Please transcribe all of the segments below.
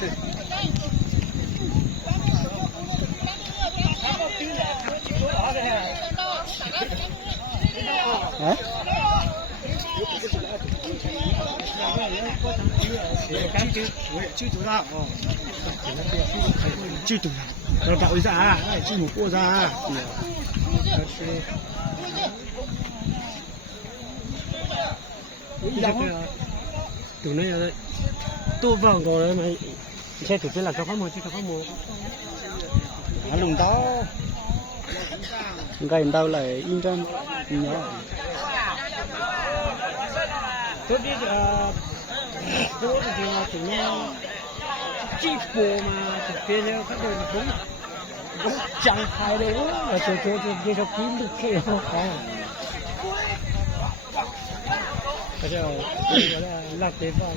Hả? chưa từng nó tạo ra chưa một cô ra từ này là tôi vào rồi mày xe thực tế là cho có mua chứ có mua Ở lùng đó gây đâu lại in trong nhớ tôi biết tôi thì là chủ nhân chi phối mà thực tế là các đội cũng chẳng phải đâu là cho kiếm được cái không phải bây giờ là lạc tế vào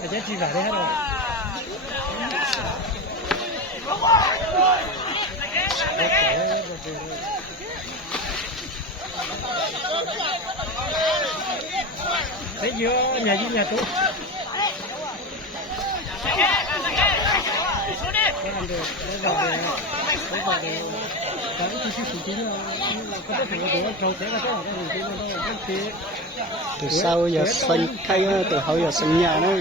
bây giờ chỉ vào đây hết rồi thấy chưa nhà gì nhà tôi làm được từ sau giờ xanh cây từ hậu giờ xanh nhà nữa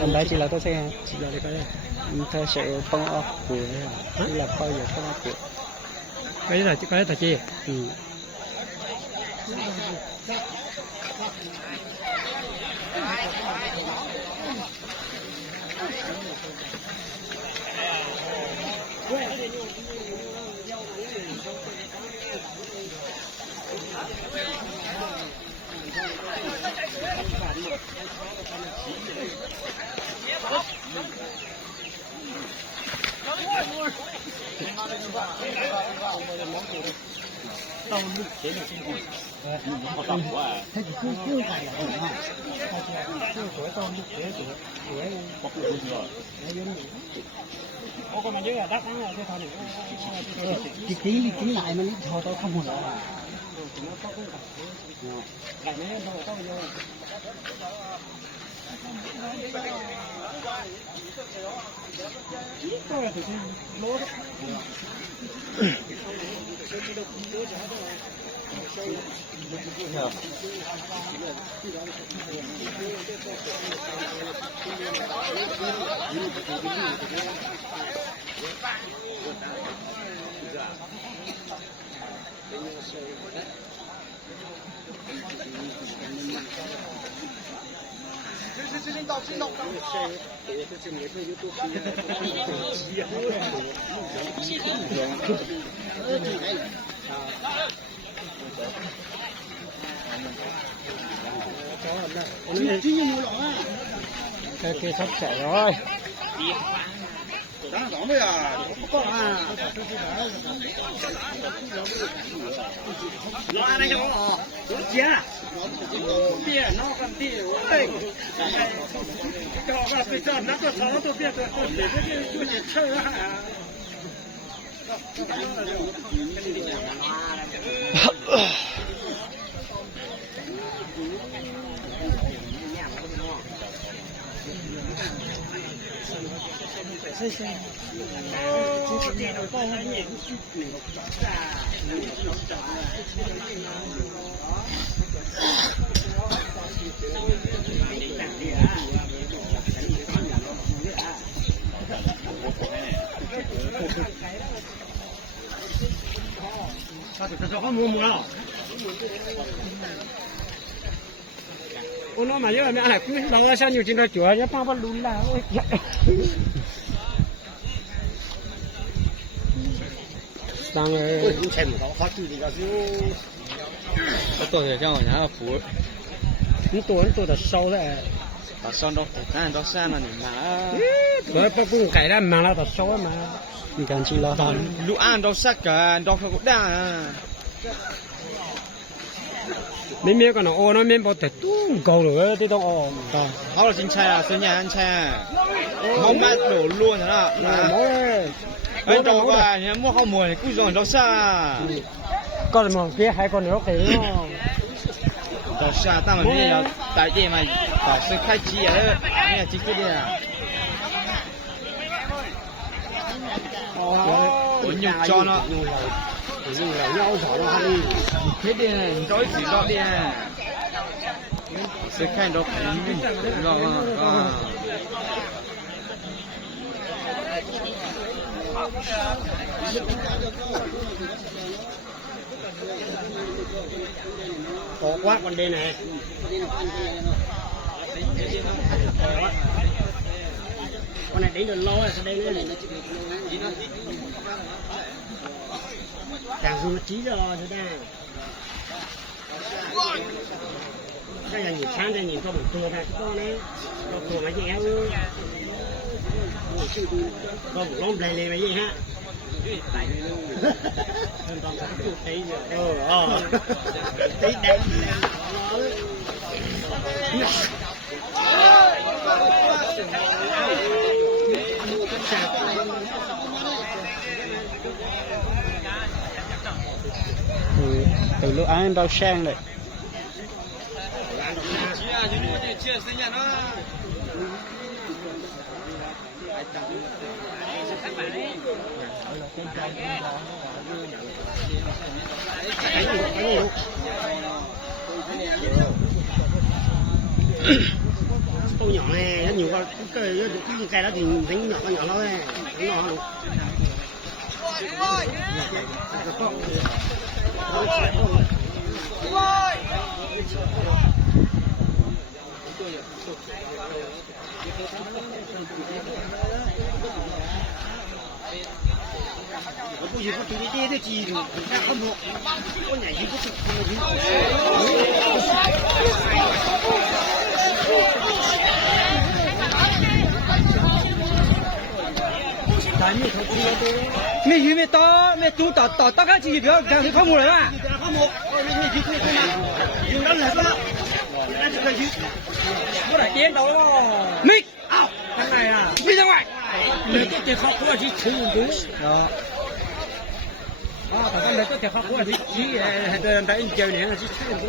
mình đây chỉ là tôi xe chỉ là cái tôi sẽ phong off của là bao giờ phong off của cái là chi tao nước chế được không? Nó tao quá. Thế thì cứ phải là đúng không? Tuổi tao nước chế tuổi bọc luôn rồi. Ô còn mà nhớ là đắt lắm rồi cái thằng này. Chỉ tính lại mà lý thò tao không muốn rồi. Lại mấy đâu tao vô. Tôi là thì lố đó. Cái sắp chạy rồi. Đó rõ mới à, có à. Qua đây cho nó. Đúng chưa? Bia nó còn tiêu. Đây. Cho nó phải cho nó có sáu tôi bia tôi chỉ chơi hả? Cho con mua nào. Nó mà nhớ mẹ lại cứ bằng là sao nhiều chuyện đó chữa nhá bao lún là ôi. Đang cũng xem một khó chịu gì đó chứ. Có tuổi thì cho nhà phủ. Những tuổi là sâu đấy. Ở sau đó cái đó xa là mà. Rồi bác cũng cải ra mà là sâu mà. Mình cần chỉ lo thôi. Lũ ăn đâu sắc cả, đâu không có đa. mấy miếng còn nó miếng bao tết tung cầu rồi cái đó Vâng. Họ là chính trai à, sơn nhà ăn trai. Mong mát đổ luôn rồi đó. Anh cho qua, nhà mua không mùa thì cứ dọn đó xa. con mà kia hai con nữa cái Đó xa, ta mà đi là tại gì mà đó sự khai chi ở đây, nghe chỉ cái đi à. Ủa nhiều cho nó. Thế đi này, nói gì đó đi à. Sự khai đó rồi. có quá con đây này con này đến được lâu rồi đây nữa này càng dù trí rồi thế đây cái là nhìn sáng đây nhìn có một tua này con đấy có tua mấy chị em có một lông đầy lên mấy gì ha thấy thấy đấy từ lúc ăn rau sang đấy. tô nhỏ này rất nhiều cái đó thì đánh nhỏ nhỏ thôi nhỏ luôn不行，我兄弟这鸡你看看不？我奶鸡不吃，没鱼没刀，没猪打开鸡不要赶紧放母人啊！放母，那鸡可以吗？有人来了，那就可以。我来颠倒了，没啊，看来呀，没在外，那个得好过去吃用功。啊，大家那个得好过去鸡，在教练去吃用功。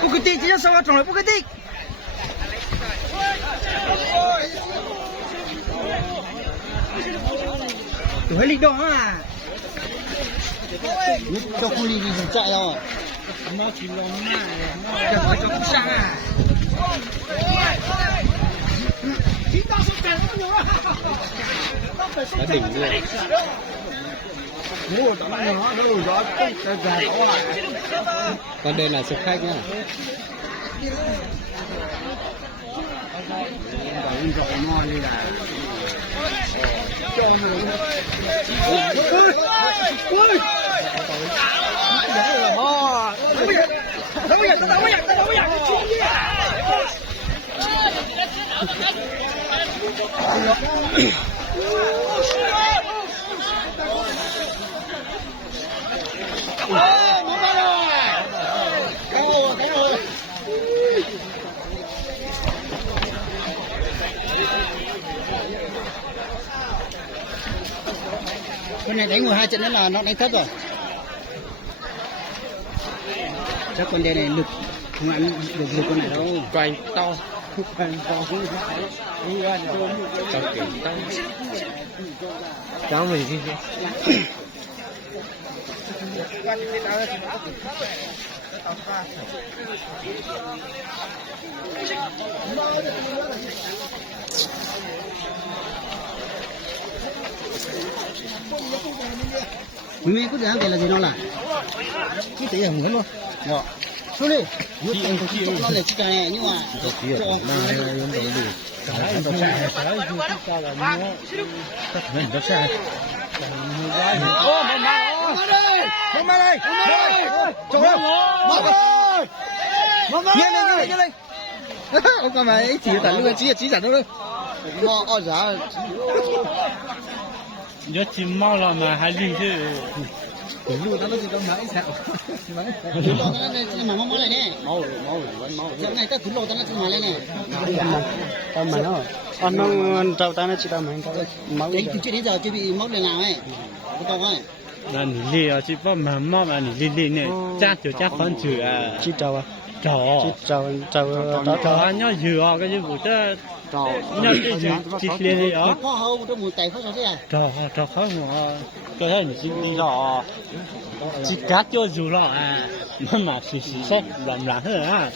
不可定，这叫什么种类？不可定。对力道啊！cho khu ly thì chạy rồi. nó chỉ lòng mà cho nó sang à. Đã đỉnh rồi. Còn đây là thực khách nhá. Ôi! Con này đánh 12 trận nữa là nó đánh thấp rồi. Chắc con đen này lực không ăn được lực con này đâu. Quay to. Cháu mình đi. Mình có được là gì đâu là? Cái tỷ là muốn luôn. Rồi. Xuống đi. Nó là chỉ cái nhưng mà ông mà ấy chỉ tận luôn chỉ tận luôn. Mo giá. Nhớ chim mau là mà hai linh chứ. Lùi tao nó chỉ có mấy sao. Lùi tao nó mà mau lại nè. Mau. Giờ này tao cứ lùi tao nó chỉ mà lên nè. Tao mà nó. Nó tao tao nó chỉ tao mà tao máu. Cái chuyện đến giờ chưa bị máu lần nào ấy. Tao ơi. Là nỉ lì à chỉ có mà mau mà nỉ lì nè. Cha kiểu cha phân chữ à. Chỉ trâu à. Trâu anh nhớ dừa cái gì vụ chứ. Nhớ chỉ liền đi đó. Có hậu trong mùi tẩy khó sao thế à? Trâu khó mà. Cái này chỉ đi lọ. Chỉ cắt cho dù lọ à. Mà xì xét làm hơn à.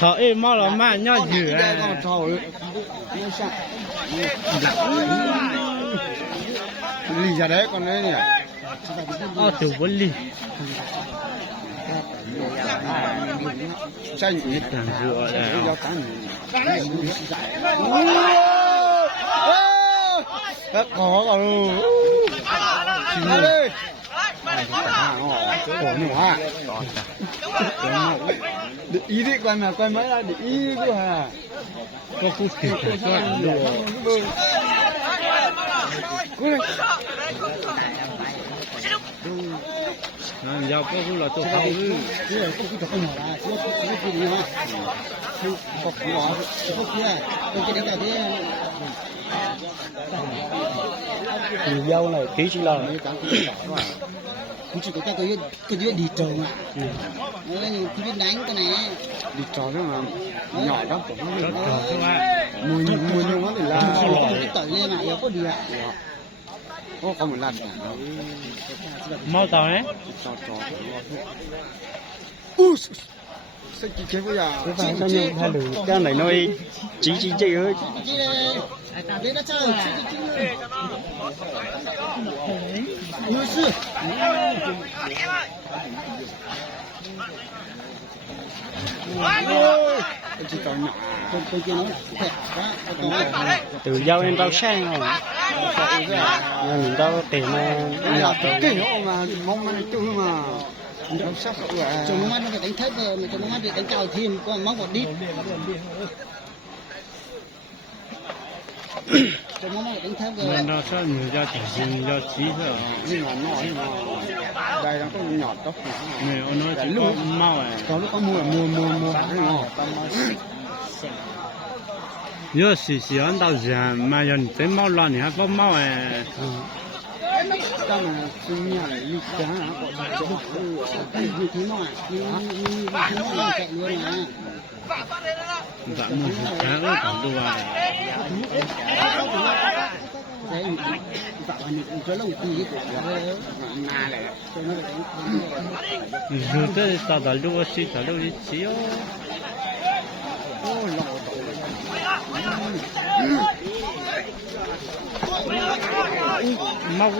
Thọ em mau là mà nhớ dừa à. Lì ra đấy con đấy nè. Từ bốn lì. Xanh Biết làm dừa này. Rất khó rồi. Xin ơi. Để ý đi quay máy ra để ý cơ hả? Có phút thì phải cho ăn đồ. Giờ có cũng là tôi không ư. Cái này không có không nhỏ là chưa có gì hả? Không có nhỏ, không kia. Tôi cái đấy là thế. Thì dâu này ký chỉ là cũng chỉ có cái biết đi trầu mà. Cái biết đánh cái này đi trầu đó mà nhỏ đó cũng không được. Mùi nó thì là cái tỏi lên mà có đi ạ. Có một lần Mau tàu đấy. Sao chị chơi bây giờ? Sao nhiều thay đổi cái này nó chỉ ơi. Đấy nó chơi. Như xưa. Chỉ còn nhỏ. Tôi kia nó đẹp quá. Từ dâu lên tao sang rồi. Mình tao tìm nhỏ cái nó mà mongมันchung mà. Nó sắc rồi. Chúng nó phải đánh thép rồi, chúng nó bị đánh cào thêm con móc vào đít. Chúng nó phải đánh thép rồi. Mình nó sao người ra chỉ dùng ra chỉ thôi. Nhưng mà nhỏ đây nó có nhỏ tóc. Người nó chỉ có mau à. Có lúc có mua nhớ xì ăn到人嘛，人真mau了，你还不mau哎？当然是面的，你讲啥？你听嘛？你改了嘛？咱们是全二广州啊。đấy你这弄第一个拿来了，就那个你说这到六十到67哦。mau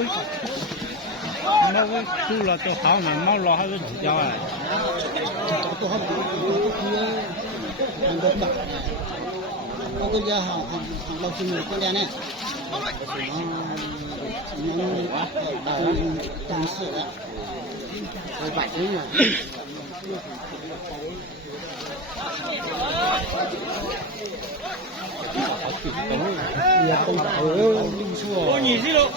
cái tu là tôi hảo mà mau lo hay cái gì đâu à tôi giờ học học sinh con đen này Tăng sự ạ. Rồi bảy thứ rồi. Ô nhỉ gì đâu.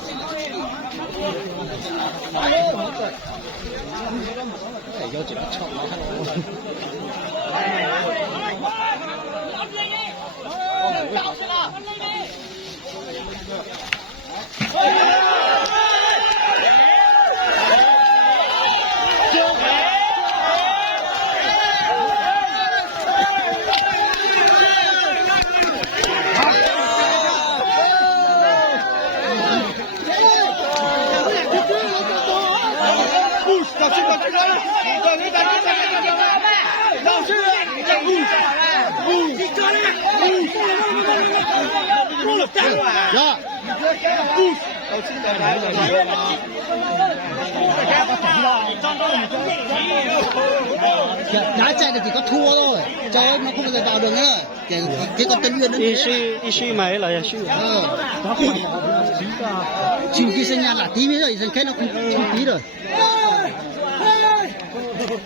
Đá chạy thì chỉ có thua thôi, chơi nó không bao giờ vào được nữa. Cái con Tân Uyên nó一须买了也须。chịu cái sân nhà là tí mới rồi, sân khác nó không tí rồi.